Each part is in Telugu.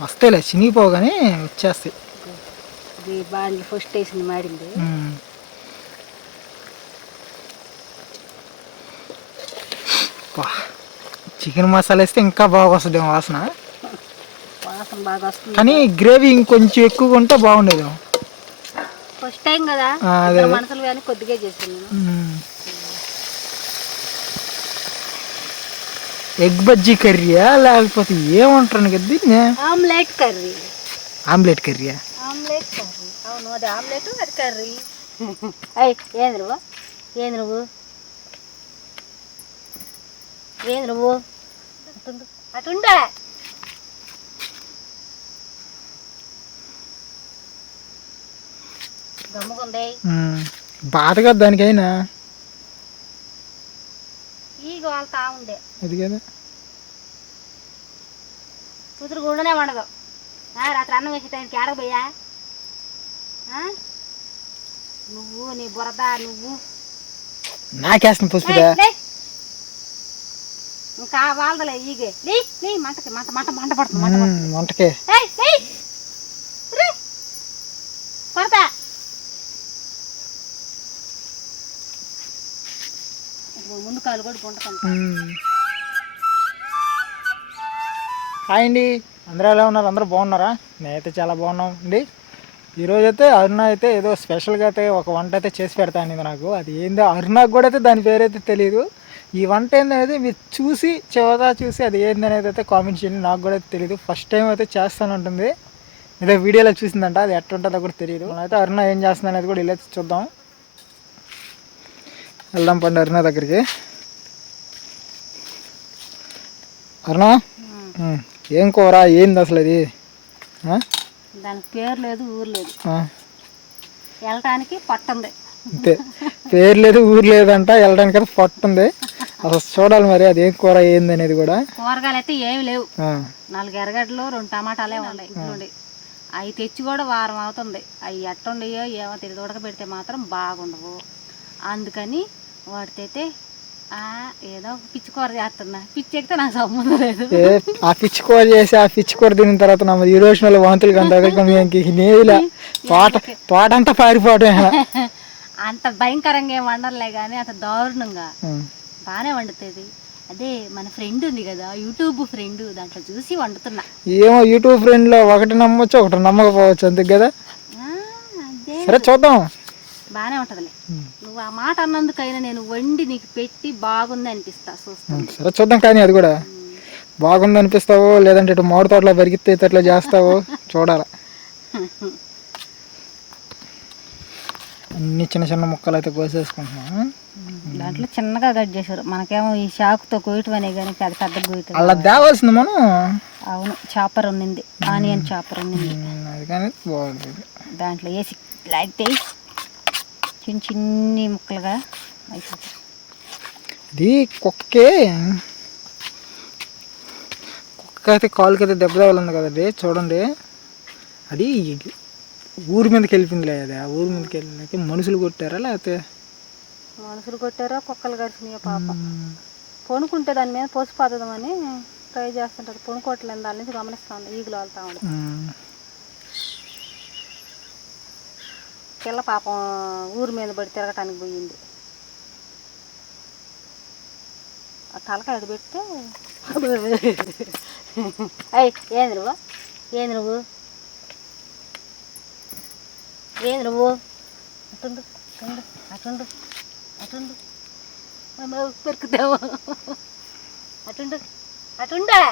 వస్తాయిలే చినిగిపోగానే వచ్చేస్తాయి. ఇది బాండ్లు ఫస్ట్ వేసింది మాడింది. చికెన్ మసాలా వేస్తే ఇంకా బాగా వస్తుంది వాసన. వాసన బాగా వస్తుంది కానీ గ్రేవీ ఇంకొంచెం ఎక్కువగా ఉంటే బాగుండేది. ఫస్ట్ టైం కదా మనసులు కానీ కొద్దిగా చేసాను నేను. ఎగ్ బజ్జీ కర్రీయా లేకపోతే ఏమంటారు కదా దీన్ని? Omelette curry. ఆమ్లెట్ కర్రీయా? Omelette curry. అవును, అది ఆమ్లెట్, అది కర్రీ. అయ్యి ఏంది నువ్వు, ఏంది నువ్వు, ఏంది నువ్వు, అటుండే గమ్ముకుంది. బాధ కదా దానికైనా. ఈగ వాళ్ళతా ఉండే అది కదా కూతురు గుండనే వండదు. రాత్రి అన్నం వేసే టైంకి ఆడకపోయా నువ్వు, నీ బురద నువ్వు నాకేసిన పసుపుదా ఇంకా వాళ్ళదలే ఈగే. నీ మంటకి మంట మంట మంట పడుతుంది. మంటకే కొరత ముందు కాలు కూడా గుంటకుంటా. హాయ్ అండి, అందరూ ఎలా ఉన్నారు? అందరూ బాగున్నారా? నేనైతే చాలా బాగున్నాం అండి. ఈరోజైతే అరుణ అయితే ఏదో స్పెషల్గా అయితే ఒక వంట అయితే చేసి పెడతాను నాకు. అది ఏందో అరుణకు కూడా అయితే దాని పేరైతే తెలియదు. ఈ వంట ఏందనేది మీరు చూసి చివరిగా చూసి అది ఏందనేది అయితే కామెంట్ చేయండి. నాకు కూడా అయితే తెలియదు. ఫస్ట్ టైం అయితే చేస్తాను ఉంటుంది. ఏదో వీడియోలో చూసిందంట, అది ఎట్లా ఉంటుందో కూడా తెలియదు. అయితే అరుణ ఏం చేస్తుంది అనేది కూడా ఇలా చూద్దాం. వెళ్దాం పండి అరుణ దగ్గరికి. అరుణ, ఏం కూర ఏంది అసలు అది? దానికి పేరు లేదు, ఊరు లేదు, వెళ్ళటానికి పట్టుంది అంతే. పేరు లేదు, ఊరు లేదంట, వెళ్ళడానికి అయితే పట్టుంది. అసలు చూడాలి మరి అది ఏం కూర ఏంది అనేది కూడా. కూరగాయలు అయితే ఏమి లేవు. 4 ఎర్రగడ్డలు 2 టమాటాలే ఉన్నాయి ఇంట్లో. అవి తెచ్చి కూడా వారం అవుతుంది. అవి ఎట్టుండయో ఏమో తెలియదు. ఉడకబెడితే మాత్రం బాగుండవు. అందుకని వాటితైతే ఏదో పిచ్చి కూర చేస్తున్నా. పిచ్చి ఎక్కితే నాకు సంబంధం లేదు. ఆ పిచ్చి కూర చేసి ఆ పిచ్చి కూర తిన్న తర్వాత నా ఈ రోజున వాంతులు కంటే తోట అంతా పారిపోవటం. అంత భయంకరంగా ఏం వండలే కానీ అంత దారుణంగా బాగానే వండుతుంది. అదే మన ఫ్రెండ్ ఉంది కదా, యూట్యూబ్ ఫ్రెండ్, దాంట్లో చూసి వండుతున్నా. ఏమో యూట్యూబ్ ఫ్రెండ్ లో ఒకటి నమ్మొచ్చు, ఒకటి నమ్మకపోవచ్చు, అంతే కదా. సరే చూద్దాం. బాగానే ఉంటదిలే. నువ్వు ఆ మాట అన్నందుకైనా నేను వండి నీకు పెట్టి బాగుంది అనిపిస్తా. చూస్తాను. సరే చూద్దాం. కానీ అది కూడా బాగుంది అనిపిస్తావో లేదంటే ఇటు మామిడి తోటలో పెరిగితే ఇట్లా చేస్తావో చూడాలి. అన్ని చిన్న చిన్న ముక్కలు అయితే కోసేసుకుంటున్నా. దాంట్లో చిన్నగా కట్ చేశారు. మనకేమో ఈ షాకుతో కోయటం అనే కానీ పెద్ద పెద్ద కోయటం అలా తేవాల్సింది మనం. అవును, చాపర్ ఉన్నింది, ఆనియన్ చాపర్ ఉన్నింది. అది కానీ బాగుంటుంది. దాంట్లో వేసి లాగితే చిన్న చిన్ని ముక్కలుగా అయిపోతాయి. ఇది కుక్క అయితే కాలుకైతే దెబ్బ తగలింది కదండి. చూడండి, అది ఊరి మీదకి వెళ్ళిపోయిందిలే. అది ఆ ఊరి మీదకి వెళ్ళినాక మనుషులు కొట్టారా లేకపోతే మనుషులు కొట్టారా, కుక్కలు కరిచినాయో పాప. పొనుకుంటే దాని మీద పోసిపోతుందని ట్రై చేస్తుంటారు. పొనుకోవట్లేదు, దాని నుంచి గమనిస్తాను. ఈగులు వెళ్తా ఉంది. పిల్ల పాపం ఊరి మీద పడి తిరగటానికి పోయింది. ఆ తలకాయ పెడితే అయ్యి ఏంది నువ్వు, ఏంది నువ్వు, ఏంది నువ్వు, అటుండు అటుండు అటుండు అటుండు పెరుకుతావు, అటుండు అటుండే.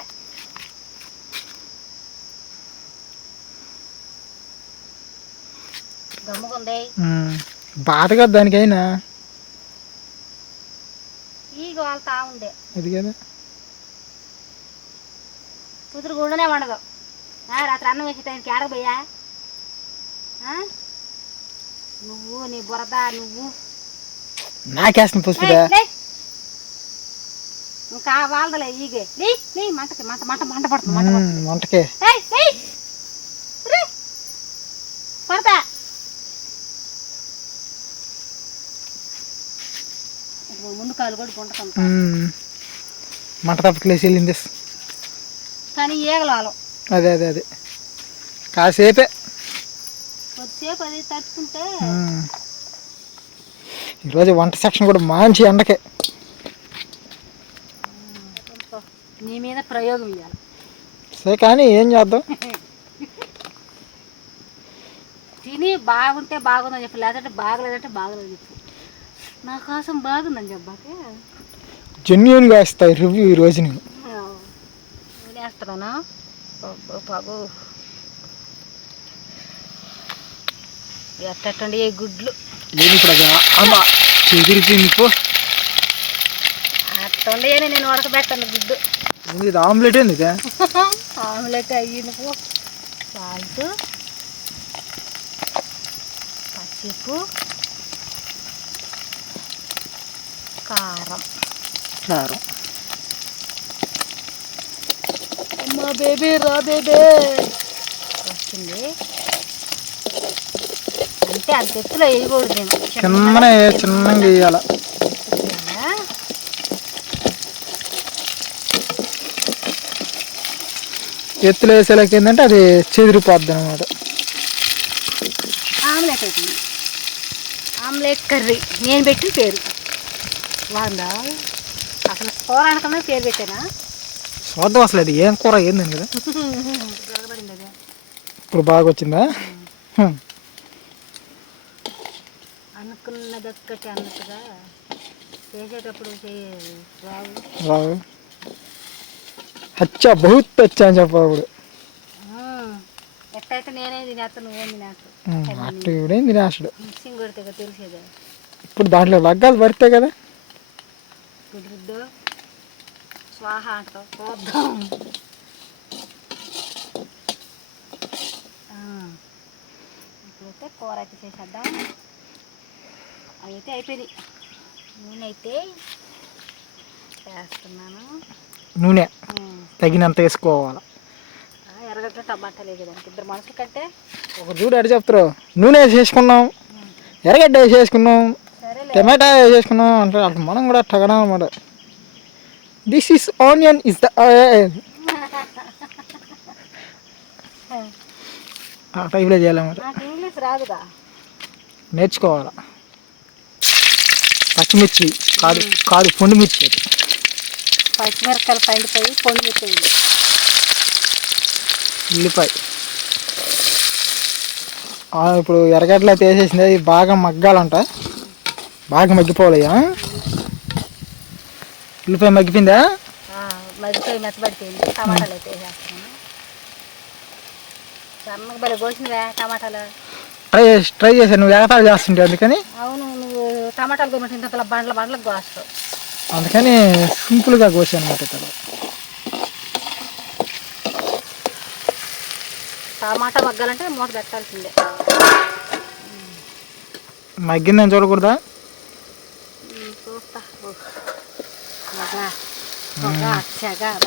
గమ్ముకుంది. బాధ కదా దానికైనా. ఈగ వాళ్ళతా ఉండే అది కదా కూతురు గుండనే వండదు. రాత్రి అన్నం వేసే టైంకి ఆడకపోయా నువ్వు, నీ బురద నువ్వు. నాకేసిన పసుపుదా ఇంకా వాళ్ళదలే ఈగే. నీ మంటకి మంట మంట మంట పడుతుంది. మంటకే కొరత ముందు కాలు కూడా గుంటకుంటా. మంట తప్పట్లేసి వెళ్ళింది. కానీ ఈగలు వాళ్ళు అదే అదే అదే కాసేపే. కొద్దిసేపు అది తట్టుకుంటే ఈరోజు వంట సెక్షన్ కూడా మంచి ఎండకే. నీ మీద ప్రయోగం ఇవ్వాలి. సరే కానీ ఏం చేద్దాం. తిని బాగుంటే బాగుందని చెప్పి, లేదంటే బాగలేదంటే బాగలేదు చెప్పు. నా కోసం బాగుందని చెప్పాకే జెన్యున్గా ఇస్తాయి రివ్యూ ఈరోజు నేను. వేస్తానా బాబు ఎట్టండి ఏ గుడ్లు ఏమి ఇప్పుడు అది అమ్మా చెదిరిపోయింది. అట్టండి అని నేను ఉడకబెట్టాను గుడ్డు. ఇది ఆమ్లెట్ ఏంది ఇదే? ఆమ్లెట్ అయ్యింది పో. సాల్ట్, పసుపు, కారం. అమ్మా బేబీ రా బేబీ వస్తుంది. అంటే అంత ఎత్తులో వేయకూడదు, నేను చిన్నగా వేయాల. ఎత్తులు వేసేలాకి ఏంటంటే అది చెదిరిపోద్ది అనమాట. ఆమ్లెట్ అవుతుంది. ఆమ్లెట్ కర్రీ నేను పెట్టిన పేరు బాగుందా? అసలు కూర అనుకున్నా పేరు పెట్టానా? చూద్దాం అసలు అది ఏం కూర ఏందని కదా. బాగుపడింది అదే. ఇప్పుడు బాగా వచ్చిందా? అనుకున్నదొక్కటి అన్నట్టుగా చేసేటప్పుడు రావు. అచ్చా బహుత్ అచ్చా అని చెప్పాడు. ఎట్టయితే నేనే తినేస్తాను, నువ్వేం తినేస్తావు. అట్టు ఇవిడేం తినేస్తాడు. మిక్సింగ్ కొడితే కదా తెలిసేదా. ఇప్పుడు దాంట్లో లగ్గాలు పడితే కదా. గుడ్డు స్వాహ అంటావు చూద్దాం. ఇప్పుడైతే కూర అయితే చేసేద్దాం. అయితే అయిపోయింది. నేనైతే వేస్తున్నాను. నూనె తగినంత వేసుకోవాలి. ఎర్రగడ్డ టమాటాలు వేయడానికి ఇద్దరు మనుషుల కంటే ఒక చూడు ఎడ చెప్తారు. నూనె వేసేసుకున్నాం, ఎర్రగడ్డ వేసేసుకున్నాం, టమాటా వేసేసుకున్నాం అంటే అట్లా మనం కూడా టగడం అన్నమాట. This is onion is the oil. ఆ టైప్లో చేయాలన్నమాట. నాకు ఇంగ్లీష్ రాదుగా, నేర్చుకోవాలి. పచ్చిమిర్చి కాదు పొండు మిర్చి. పచ్చిమిరపకాయలు పండిపోయి పొండి పెట్టేయండి. ఉల్లిపాయ ఇప్పుడు ఎర్రగడ్డలు అయితే వేసేసింది. అది బాగా మగ్గాలంట, బాగా మగ్గిపోవాలయ్యా. ఉల్లిపాయ మగ్గిపోయిందా? మగ్గిపోయి మెత్తబడిపోయింది. టమాటాలు అయితే వేసేస్తున్నాను. సన్నగా బలి కోసినవే టమాటాలు. ట్రై చేశాను, నువ్వు ఎగతాళి చేస్తుంటే అందుకని. అవును, నువ్వు టమాటాలు కొనుక్కుంటే బండ్లకు కోస్తావు, అందుకని సింపుల్గా కోసాను అనమాట. టమాటా మగ్గాలంటే మూత పెట్టాల్సిందే. మగ్గిందని చూడకూడదా? చూస్తా.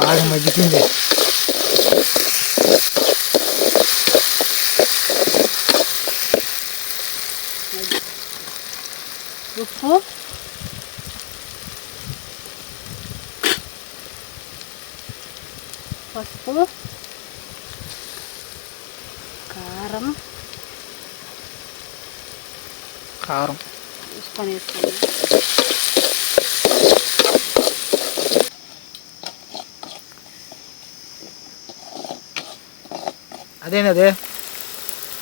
బాగా మగ్గిపోయింది. ఉప్పు, పసుపు, కారం వేసుకొని అదేనదే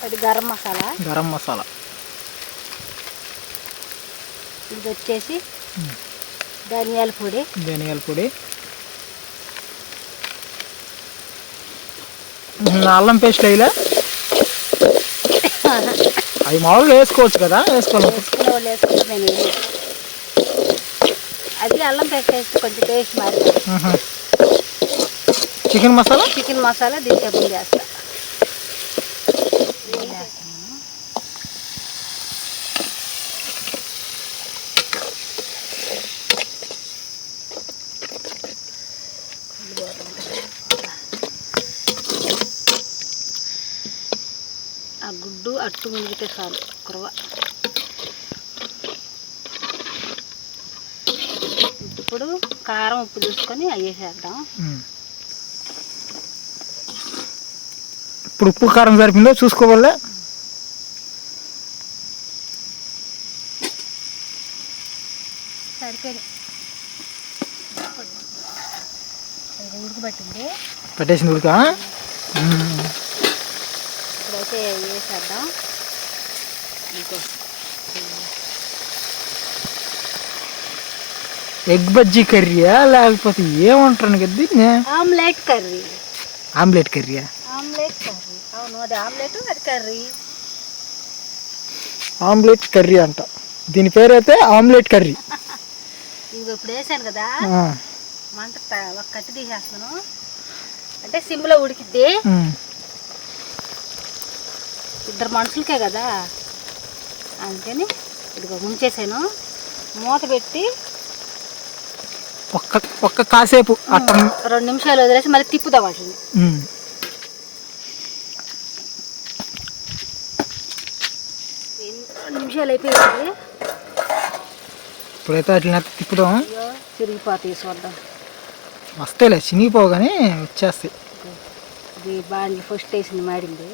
అది గరం మసాలా. ఇది వచ్చేసి ధనియాల పొడి. అల్లం పేస్ట్ వేయలే? అవి మామూలుగా వేసుకోవచ్చు కదా. వేసుకునే వాళ్ళు వేసుకుంటే నేను వేయలేదు. అది అల్లం పేస్ట్ వేస్తే కొంచెం టేస్ట్ మారింది. చికెన్ మసాలా దీంట్లో ముందు వేస్తా. ఆ గుడ్డు అట్టు మునిగితే చాలు కురవ. ఇప్పుడు కారం ఉప్పు చూసుకొని అవి వేసేద్దాం. ఇప్పుడు ఉప్పు కారం సరిపోయిందో చూసుకోవాలే. సరిపోయింది, ఉడకబట్టింది, పెట్టేసింది ఉడక. ఇప్పుడైతే వేసేద్దాం. ఇంకో ఎగ్ బజ్జీ కర్రీయా లేకపోతే ఏమంటారు కదా దీన్ని? Omelette curry. ఆమ్లెట్ కర్రీయా? ఆమ్లెట్ కర్రీ, అవును, అది ఆమ్లెట్, అది కర్రీ. ఆమ్లెట్ కర్రీ అంట దీని పేరు అయితే, ఆమ్లెట్ కర్రీ. ఇంకో ఇప్పుడు వేసాను కదా, మంట ఒక కట్టి తీసేస్తాను, అంటే సిమ్లో ఉడికిద్ది. ఇద్దరు మనుషులకే కదా అందుకని ఇదిగో ముంచేసాను. మూత పెట్టి ఒక్క కాసేపు 2 నిమిషాలు వదిలేసి మళ్ళీ తిప్పుదాం వాటిని. 2 నిమిషాలు అయిపోయింది. ఇప్పుడైతే అట్లా తిప్పుదాం. చిరిగిపోతాయి, చూద్దాం. వస్తాయిలే, చినిగిపోవు కానీ వచ్చేస్తాయి. ఇది బాగా ఫస్ట్ వేసింది, మాడింది.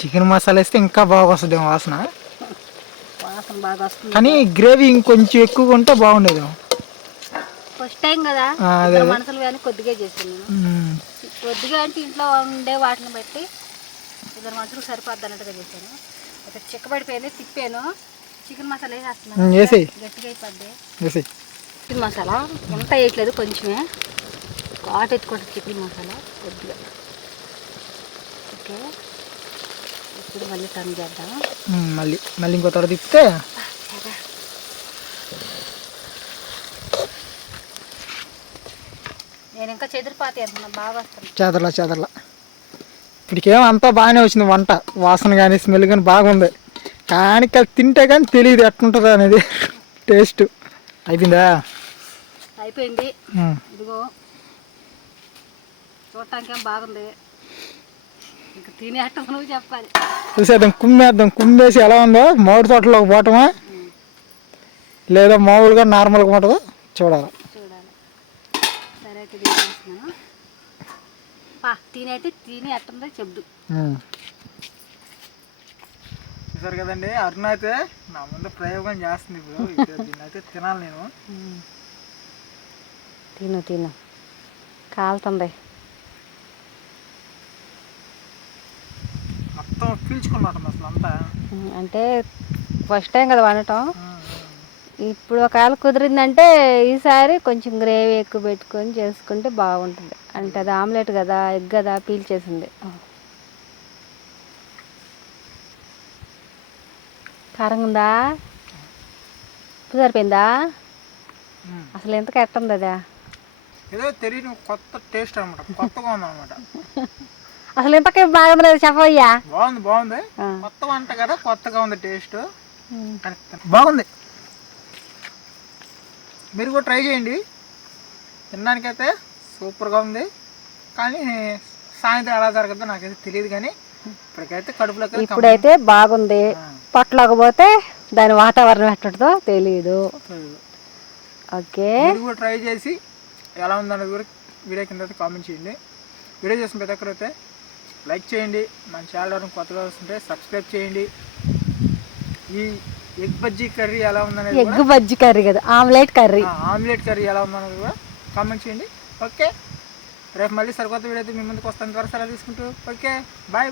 చికెన్ మసాలా వేస్తే ఇంకా బాగా వస్తుంది వాసన. వాసన బాగా వస్తుంది, కానీ గ్రేవీ ఇంకొంచెం ఎక్కువగా ఉంటే బాగుండేది. ఫస్ట్ టైం కదా, మనుషులు కానీ కొద్దిగా చేసాను నేను. కొద్దిగా అంటే ఇంట్లో ఉండే వాటిని బట్టి 2 మనుషులకు సరిపోద్ది అన్నట్టుగా చేశాను. అయితే చిక్కబడిపోయింది, తిప్పాను. చికెన్ మసాలా వేసేస్తున్నాను, గట్టిగా అయిపోద్ది. చికెన్ మసాలా ఎంత వేయట్లేదు, కొంచెమే ఘాటు ఎత్తుకుంటుంది చికెన్ మసాలా కొద్దిగా. ఓకే, ఇప్పుడు మళ్ళీ టర్న్ చేద్దాం. మళ్ళీ ఇంకో త్వర తిప్పితే నేను ఇంకా చెదిరిపోతాయి అనుకున్నా, బాగా వస్తుంది. చెదర్లా ఇప్పటికేమో అంతా బాగానే వచ్చింది, వంట వాసన కానీ స్మెల్ కానీ బాగుంది. కానీ తింటే కానీ తెలియదు ఎట్లుంటుందో అనేది టేస్ట్. అయిపోయిందా? అయిపోయింది. ఇదిగో చూడటానికి ఏం బాగుంది, ఇంకా తినేట నువ్వు చెప్పాలి. చూసేద్దాం, కుమ్మేసి ఎలా ఉందో. మామిడి తోటలోకి పోవటమా లేదా మామూలుగా నార్మల్గా ఉంటుందో చూడాలి. సరే అయితే తినేస్తున్నాను. తిని ఎట్టుందో చెప్దు. చూసారు కదండి, అరుణ అయితే నా ముందు ప్రయోగం చేస్తుంది. ఇప్పుడు దీన్ని అయితే తినాలి నేను. తిను కాలుతుంది. మొత్తం పీల్చుకున్నట్టు అసలు అంతా. అంటే ఫస్ట్ టైం కదా వండటం. ఇప్పుడు ఒకవేళ కుదిరిందంటే ఈసారి కొంచెం గ్రేవీ ఎక్కువ పెట్టుకొని చేసుకుంటే బాగుంటుంది. అంటే అది ఆమ్లెట్ కదా, ఎగ్ కదా, పీల్చేసింది. కారంగా ఉందా? ఉప్పు సరిపోయిందా? అసలు ఎంతకు ఎట్టుంది అదా? ఏదో తెలియని కొత్త టేస్ట్ అనమాట, కొత్తగా ఉంది అనమాట. అసలు ఇంతకే బాగుంది లేదు చెప్పయ్యా. బాగుంది, కొత్త వంట కదా, కొత్తగా ఉంది టేస్ట్. బాగుంది, మీరు కూడా ట్రై చేయండి. తినడానికైతే సూపర్గా ఉంది. కానీ సాయంత్రం ఎలా జరగద్దో నాకైతే తెలియదు. కానీ ఇప్పుడైతే బాగుంది. పట్టలేకపోతే దాని వాతావరణం ఎట్టుంటుందో తెలియదు. ఓకే, మీరు కూడా ట్రై చేసి ఎలా ఉందన్నది కూడా వీడియో కింద అయితే కామెంట్ చేయండి. వీడియో చేసిన ప్రతి ఒక్కరు అయితే లైక్ చేయండి. మన ఛానల్ కొత్తగా వస్తుంటే సబ్స్క్రైబ్ చేయండి. ఈ ఎగ్ బజ్జీ కర్రీ ఎలా ఉందనేది, ఎగ్ బజ్జీ కర్రీ కదా, ఆమ్లెట్ కర్రీ ఎలా ఉందనేది కూడా కామెంట్ చేయండి. ఓకే, రేపు మళ్ళీ సరికొత్త వీడియో అయితే మీ ముందుకు వస్తాను. త్వరగా సెలవు తీసుకుంటూ. Okay, bye.